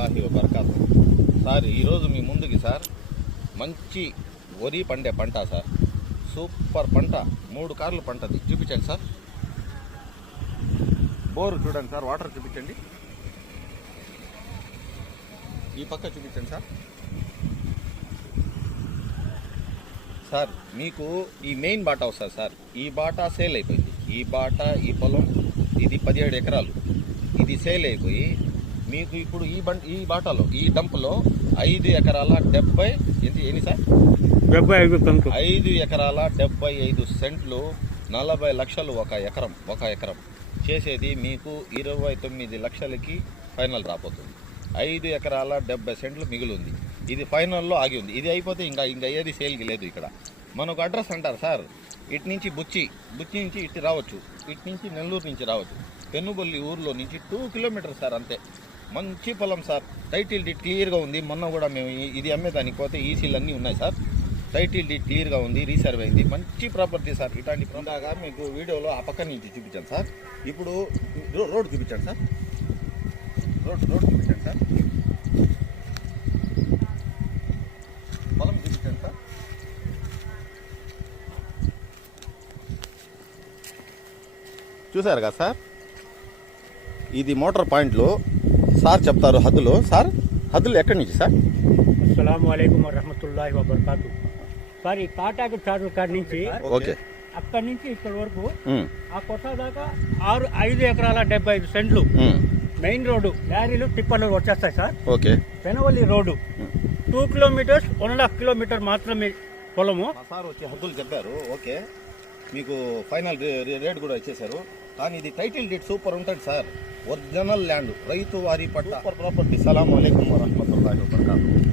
వరహ్మతుల్లాహి వబర్కాతు. Sir ఈరోజు మీ ముందుకి sir మంచి వరి పండే పంట సార్, సూపర్ పంట, 3 కార్లు పంటది. చూపించండి సార్, బోరు చూడండి సార్, వాటర్ చూపించండి, ఈ పక్క చూపించండి సార్. సార్ మీకు ఈ మెయిన్ బాటా వస్తుంది సార్, ఈ బాటా సేల్ అయిపోయింది. ఈ బాటా, ఈ పొలం ఇది 17 ఎకరాలు, ఇది సేల్ అయిపోయి మీకు ఇప్పుడు ఈ బాటాలో, ఈ డంప్లో 5 ఎకరాల 70 ఎన్ని సార్, 5 ఎకరాల 75 సెంట్లు, 40 లక్షలు ఒక ఎకరం చేసేది మీకు 29 లక్షలకి ఫైనల్ రాబోతుంది. 5 ఎకరాల 70 సెంట్లు మిగిలి ఉంది. ఇది ఫైనల్లో ఆగి ఉంది. ఇది అయిపోతే ఇంకా ఏది సేల్కి లేదు. ఇక్కడ మనకు అడ్రస్ అంటారు సార్, ఇటు నుంచి బుచ్చి నుంచి ఇటు రావచ్చు, ఇటు నుంచి నెల్లూరు నుంచి రావచ్చు. పెనుబొల్లి ఊర్లో నుంచి 2 కిలోమీటర్స్ సార్, అంతే. మంచి పొలం సార్, టైటిల్ డీడ్ క్లియర్గా ఉంది. మొన్న కూడా మేము ఇది అమ్మేదానికి పోతే ఈసీలు అన్నీ ఉన్నాయి సార్, టైటిల్ డీడ్ క్లియర్గా ఉంది, రీసర్వ్ అయింది. మంచి ప్రాపర్టీ సార్. ఇట్లాంటి ఇందాక మీకు వీడియోలో ఆ పక్క నుంచి చూపించాను సార్. ఇప్పుడు రోడ్ చూపించండి సార్, రోడ్ చూపించండి సార్, పొలం చూపించండి సార్. చూసారు కదా సార్, ఇది మోటార్ పాయింట్లు సార్ చెప్తారు. హద్దులు సార్, హద్దులు ఎక్కడి నుంచి సార్? అస్సలాము అలైకుం వరహ్మతుల్లాహి వబర్కాతు. సార్ ఈ కాటాకు చాటు కాడి నుంచి, ఓకే, అక్కడి నుంచి ఇక్కడి వరకు ఆ కొట్ట దాకా 5 ఎకరాల 75 సెంట్లు మెయిన్ రోడ్డు, లారీలు టిప్పర్లు వచ్చేస్తాయి sir. Okay, Penavalli road 2 kilometres, 1.5 kilometre మాత్రమే పొలము. సార్ వచ్చి హద్దులు చెప్పారు. ఓకే, మీకు ఫైనల్ రేట్ కూడా ఇచ్చేశారు. కానీ ఇది టైటిల్ డీడ్ సూపర్ ఉంటుంది సార్, ఒరిజినల్ ల్యాండ్, రైతు వారి పట్ట, సూపర్ ప్రాపర్టీ. సలాం అలైకుం వరహ్మతుల్లాహి.